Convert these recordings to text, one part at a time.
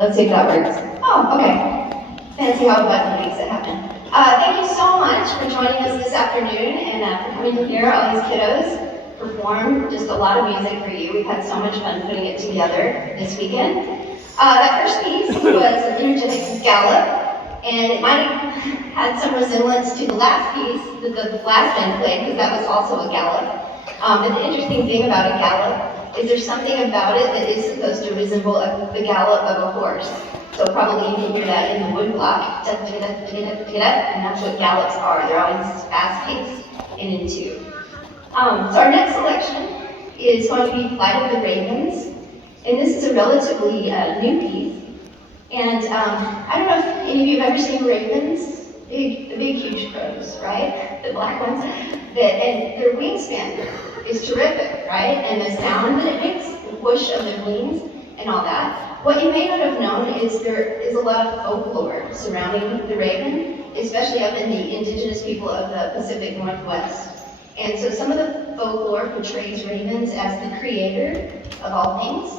Let's see if that works. Oh, okay. Fancy how a button makes it happen. Thank you so much for joining us this afternoon and for coming to hear all these kiddos perform just a lot of music for you. We've had so much fun putting it together this weekend. That first piece was an energetic gallop, and it might have had some resemblance to the last piece that the last band played, because that was also a gallop. But the interesting thing about a gallop is there's something about it that is supposed to resemble the gallop of a horse. So probably you can hear that in the wood block, and that's what gallops are. They're always fast-paced and in tune. So our next selection is going to be Flight of the Ravens, and this is a relatively new piece. And I don't know if any of you have ever seen ravens, the big huge crows, right? The black ones. And their wingspan is terrific, right? And the sound that it makes, the whoosh of their wings and all that. What you may not have known is there is a lot of folklore surrounding the raven, especially up in the indigenous people of the Pacific Northwest. And so some of the folklore portrays ravens as the creator of all things.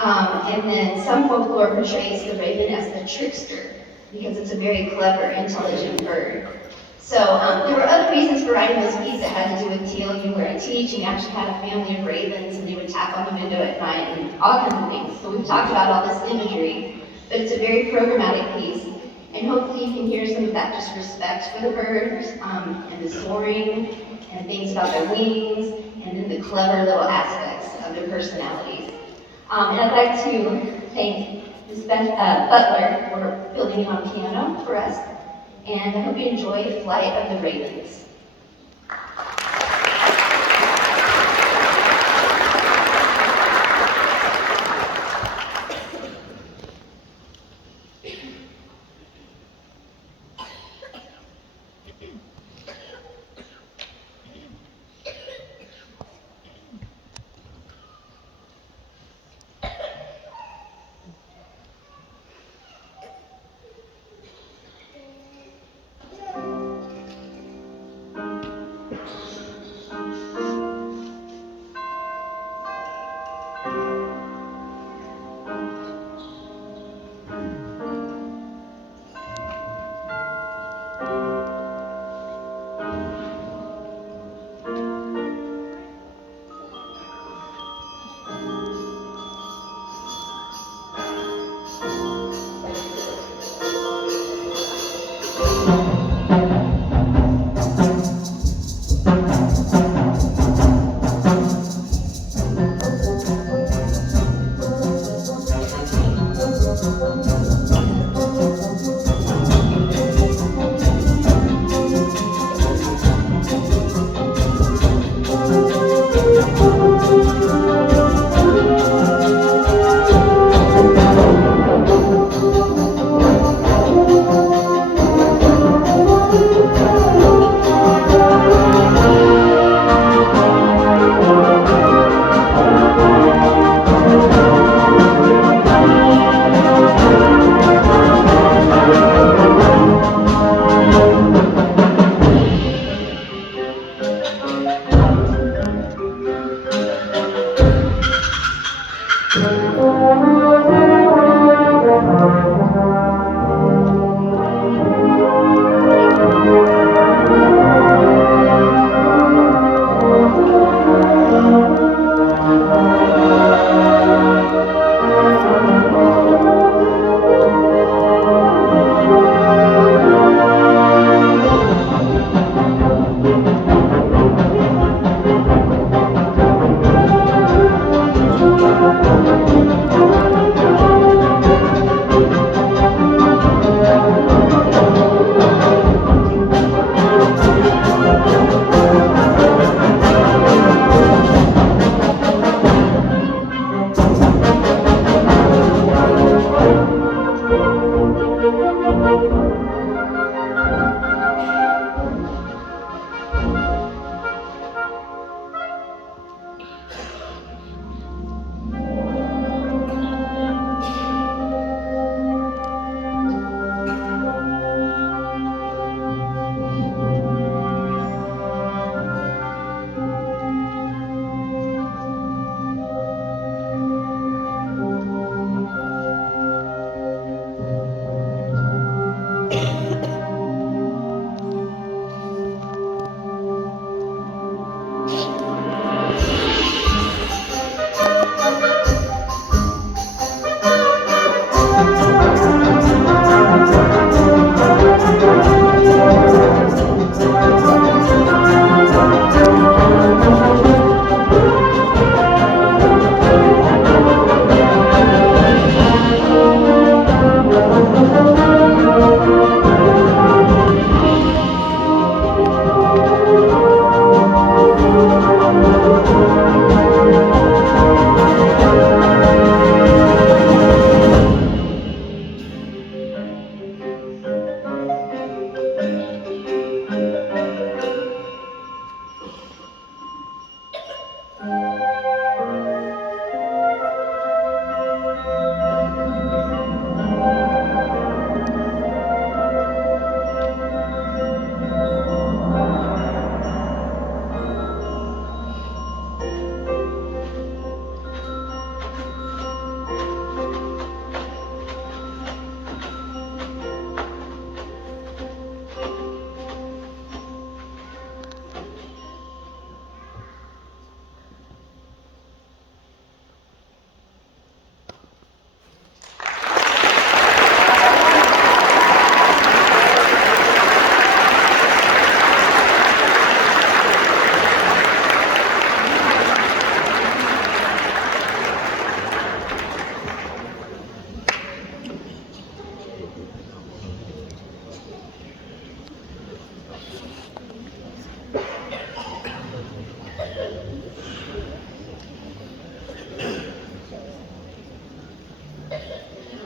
And then some folklore portrays the raven as the trickster, because it's a very clever, intelligent bird. So there were other reasons for writing this piece that had to do with TLU, where I teach, and actually had a family of ravens, and they would tap on the window at night, and all kinds of things. So we've talked about all this imagery, but it's a very programmatic piece, and hopefully you can hear some of that just respect for the birds, and the soaring, and things about their wings, and then the clever little aspects of their personalities. And I'd like to thank Ms. Butler for filling in on piano for us. And I hope you enjoy Flight of the Ravens.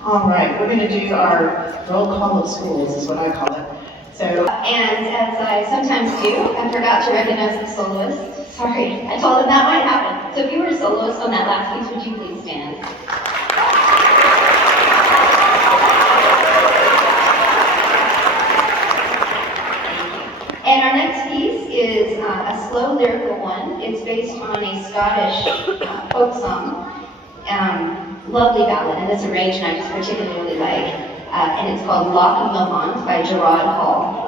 All right, we're going to do our roll call of schools, is what I call it. So, and as I sometimes do, I forgot to recognize the soloist. Sorry, I told them that might happen. So if you were a soloist on that last piece, would you please stand? And our next piece is a slow lyrical one. It's based on a Scottish folk song. Lovely ballad, and this arrangement I just particularly like, and it's called Loch of Lomond by Gerard Hall.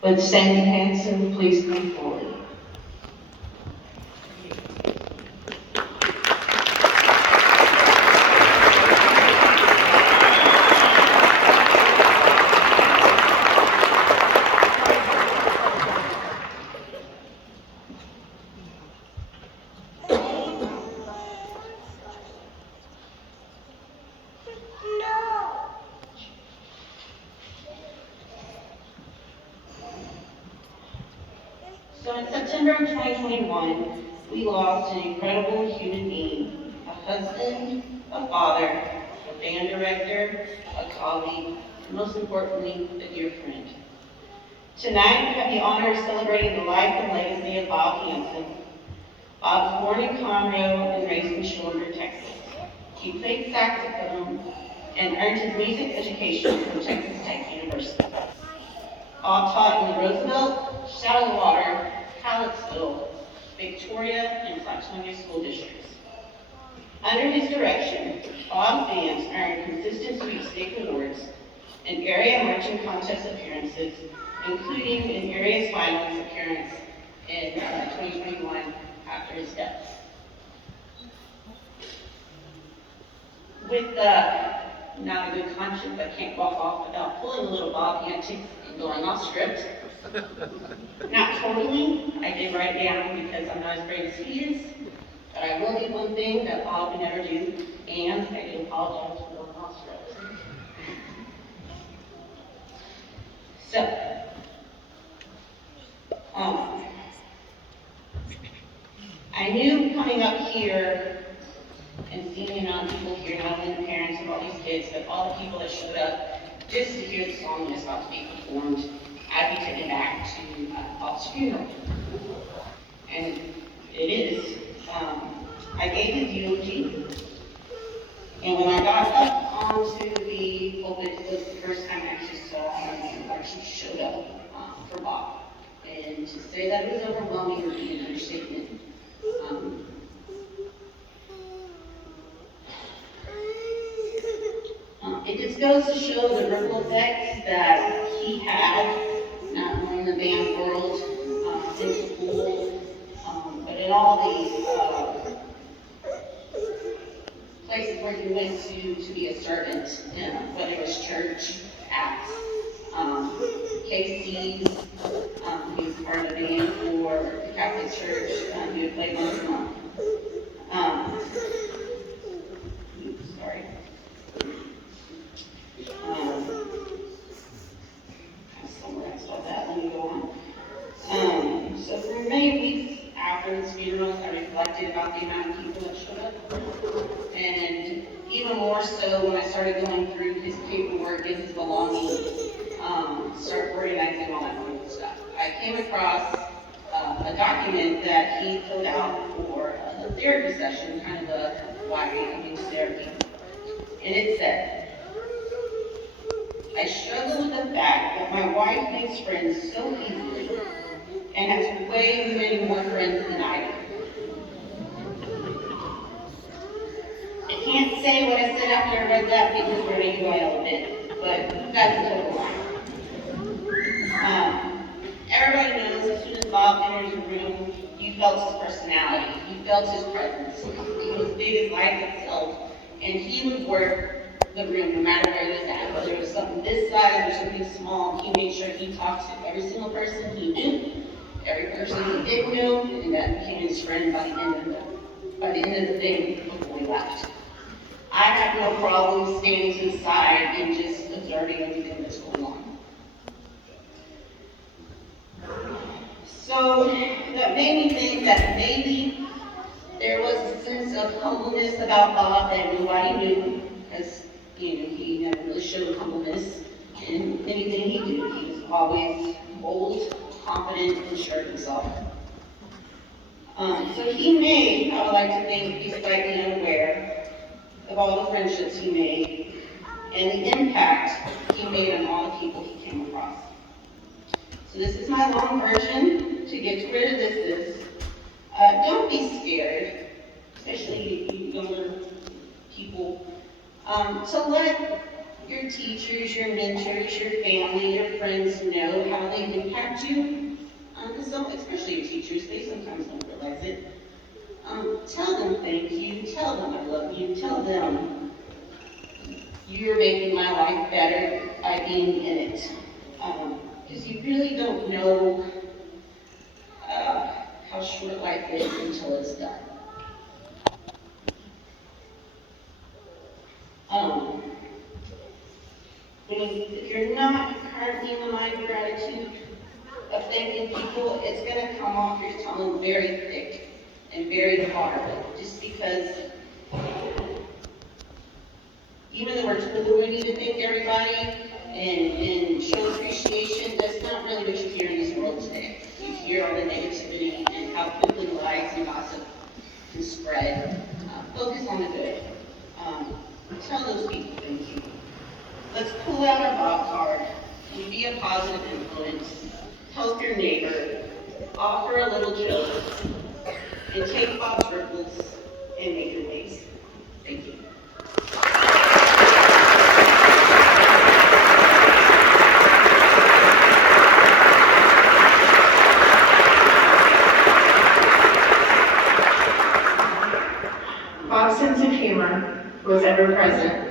Would Sandy Hanson please come forward? So in September of 2021, we lost an incredible human being, a husband, a father, a band director, a colleague, and most importantly, a dear friend. Tonight, we have the honor of celebrating the life and legacy of Bob Hansen. Bob was born in Conroe and raised in Schulenburg, Texas. He played saxophone and earned his music education from Texas Tech University. Bob taught in the Roosevelt, Shallowater, Hallettsville, Victoria, and Flatonia school districts. Under his direction, Bob's bands earned consistent sweepstakes awards and area marching contest appearances, including an area finals appearance in 2021 after his death. With not a good conscience, I can't walk off without pulling a little Bob antics and going off script. Not totally, I did write it down because I'm not as great as he is, but I will do one thing that Bob would never do, and I do apologize for going off script. So, I knew coming up here and seeing the amount of people here, not only the parents of all these kids, but all the people that showed up just to hear the song that's about to be performed, I'd be taken back to Bob's funeral. And it is. I gave his eulogy, and when I got up onto the pulpit, it was the first time I actually saw him who actually showed up for Bob. And to say that it was overwhelming would be an understatement. It just goes to show the ripple effects that he had, not only in the band world, in school, but in all the places where he went to be a servant, whether it was church, acts, KC's, he was part of the band for the Catholic Church, he would play once a month. Sorry. Somewhere I saw that, let me go on. So for many weeks after his funeral, I reflected about the amount of people that showed up. And even more so when I started going through his paperwork and his belongings, start organizing all that wonderful stuff. I came across a document that he filled out for a therapy session, kind of a why I use therapy. And it said, I struggle with the fact that my wife makes friends so easily and has way many more friends than I do. I can't say what I said after I read that because we're going to go out a bit, but that's a total lie. Everybody knows as soon as Bob enters a room, you felt his personality, you felt his presence. He was big as life itself, and he would work the room no matter where it was at, whether it was something this size or something small. He made sure he talked to every single person he knew, every person he didn't know, and that became his friend by the end of the day before he left. I had no problem standing to the side and just observing everything that's going on. So that made me think that maybe there was a sense of humbleness about Bob that nobody knew, because he never really showed humbleness in anything he did. He was always bold, confident, and sure of himself. So he may, I would like to think, be slightly unaware of all the friendships he made and the impact he made on all the people he came across. So this is my long version to get to where this is. Don't be scared, especially you younger people, to let Your teachers, your mentors, your family, your friends know how they impact you. Especially your teachers, they sometimes don't realize it. Tell them thank you, tell them I love you, tell them you're making my life better by being in it. Because you really don't know how short life is until it's done. Um, if you're not currently in the mind of gratitude, of thanking people, it's going to come off your tongue very thick and very hard, just because even though we're told we need to thank everybody and show appreciation, that's not really what you hear in this world today. You hear all the negativity and how quickly lies and gossip can spread. Focus on the good. Tell those people thank you. Let's pull out our Bob card and be a positive influence. Help your neighbor, offer a little joke, and take Bob's ripples and make your ways. Thank you. Bob's sense of humor was ever present.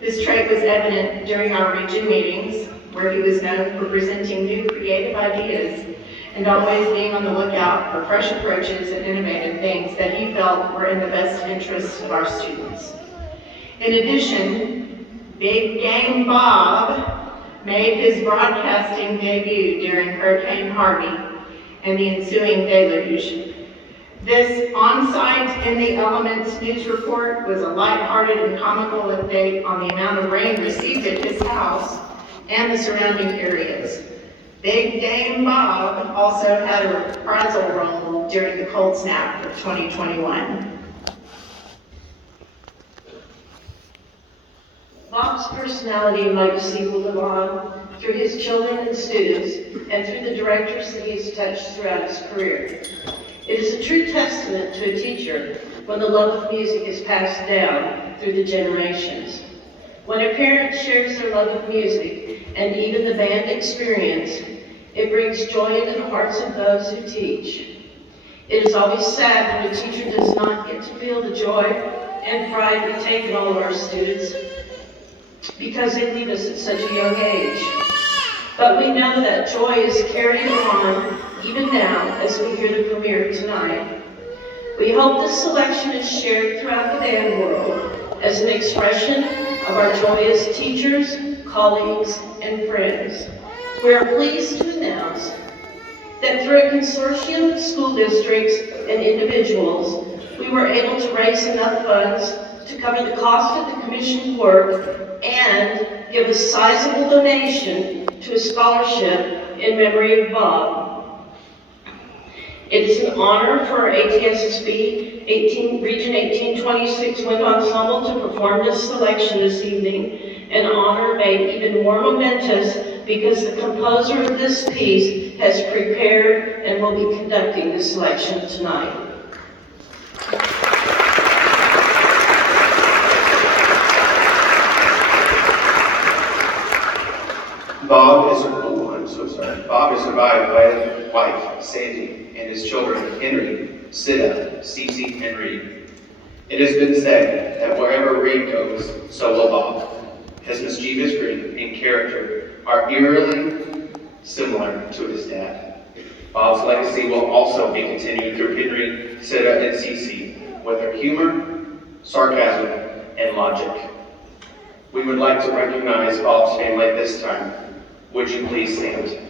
This trait was evident during our region meetings, where he was known for presenting new creative ideas and always being on the lookout for fresh approaches and innovative things that he felt were in the best interests of our students. In addition, Big Game Bob made his broadcasting debut during Hurricane Harvey and the ensuing deluge. This On-Site in the Elements news report was a lighthearted and comical update on the amount of rain received at his house and the surrounding areas. Big Game Bob also had a reprisal role during the cold snap of 2021. Bob's personality and legacy will live on through his children and students and through the directors that he has touched throughout his career. It is a true testament to a teacher when the love of music is passed down through the generations. When a parent shares their love of music and even the band experience, it brings joy into the hearts of those who teach. It is always sad when a teacher does not get to feel the joy and pride we take in all of our students because they leave us at such a young age. But we know that joy is carried on even now as we hear the premiere tonight. We hope this selection is shared throughout the band world as an expression of our joy as teachers, colleagues, and friends. We are pleased to announce that through a consortium of school districts and individuals, we were able to raise enough funds to cover the cost of the commissioned work and give a sizable donation to a scholarship in memory of Bob. It is an honor for our ATSSB Region 1826 Wind Ensemble to perform this selection this evening, an honor made even more momentous because the composer of this piece has prepared and will be conducting the selection tonight. Bob is survived by his wife, Sandy, and his children, Henry, Sida, Cece, and Reed. It has been said that wherever Reed goes, so will Bob. His mischievous grin and character are eerily similar to his dad. Bob's legacy will also be continued through Henry, Sida, and Cece with their humor, sarcasm, and logic. We would like to recognize Bob's family at this time. Would you please stand?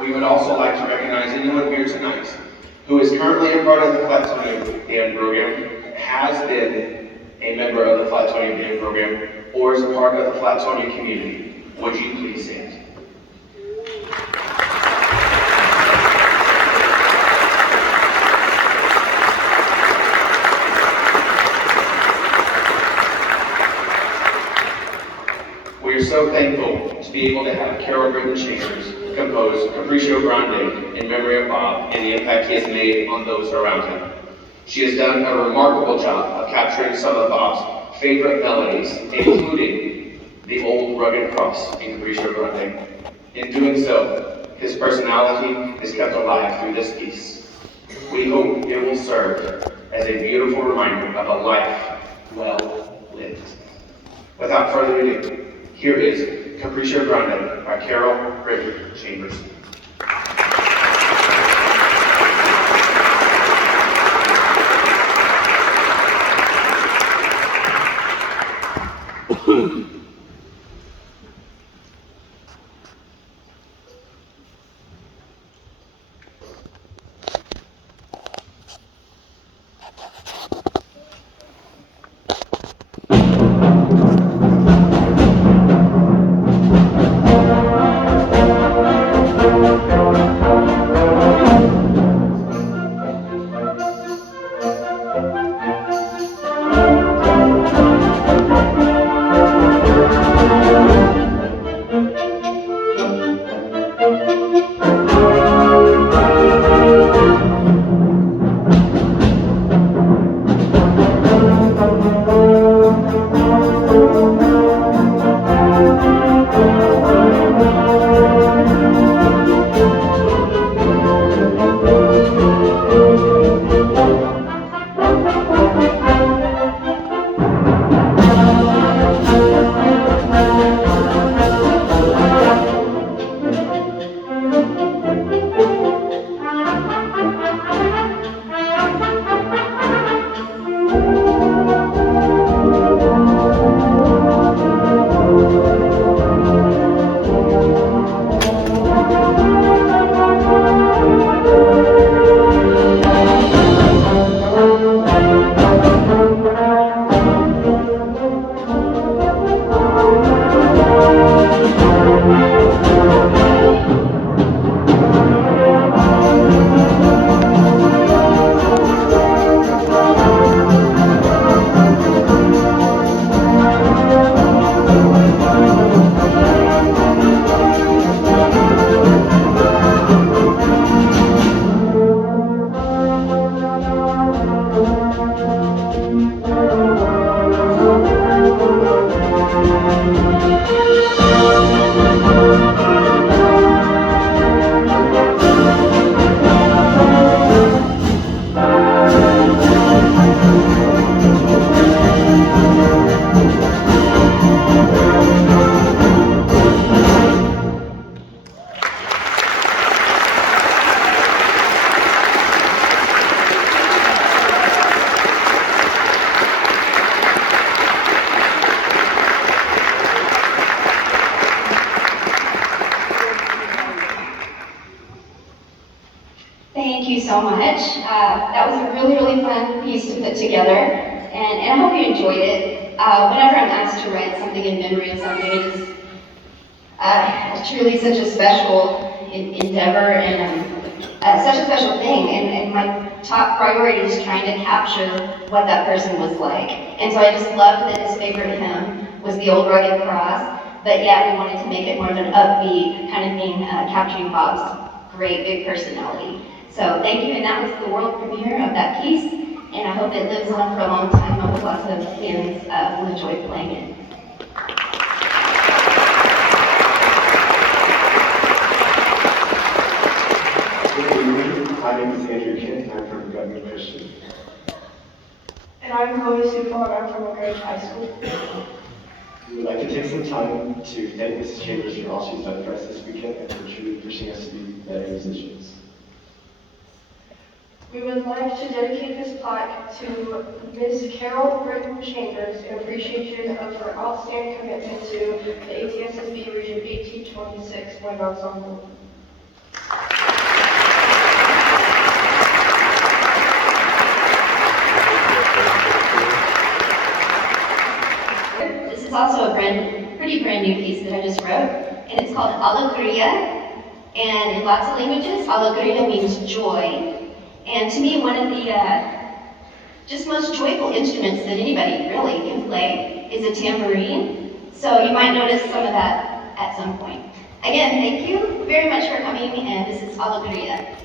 We would also like to recognize anyone here tonight who is currently a part of the Flatonia Band Program, has been a member of the Flatonia Band Program, or is a part of the Flatonia community. Would you please stand? able to have Carol Britton Chambers compose Capriccio Grande in memory of Bob and the impact he has made on those around him. She has done a remarkable job of capturing some of Bob's favorite melodies, including the old rugged cross in Capriccio Grande. In doing so, his personality is kept alive through this piece. We hope it will serve as a beautiful reminder of a life well lived. Without further ado, here is Capriccio Grande by Carol Britton Chambers. Thank you so much. That was a really fun piece to put together, and I hope you enjoyed it. Whenever I'm asked to write something in memory of something, it is truly such a special endeavor and such a special thing. And my top priority is trying to capture what that person was like. And so I just loved that his favorite hymn was the old rugged cross, but yet we wanted to make it more of an upbeat kind of thing, capturing Bob's great big personality. So thank you, and that was the world premiere of that piece, and I hope it lives on for a long time. I hope lots of fans will enjoy playing it. Good evening. My name is Andrew Kent, and I'm from Government Christian. And I'm Chloe Supal, and I'm from Oak High School. We would like to take some time to thank Mrs. Chambers for all she's done for us this weekend and for truly pushing us to be better musicians. We would like to dedicate this plaque to Ms. Carol Britton Chambers in appreciation of her outstanding commitment to the ATSSB Region 1826 Wind Ensemble. This is also a pretty brand new piece that I just wrote, and it's called Alegria. And in lots of languages, Alegria means joy. And to me, one of the just most joyful instruments that anybody really can play is a tambourine. So you might notice some of that at some point. Again, thank you very much for coming, and this is Alegria.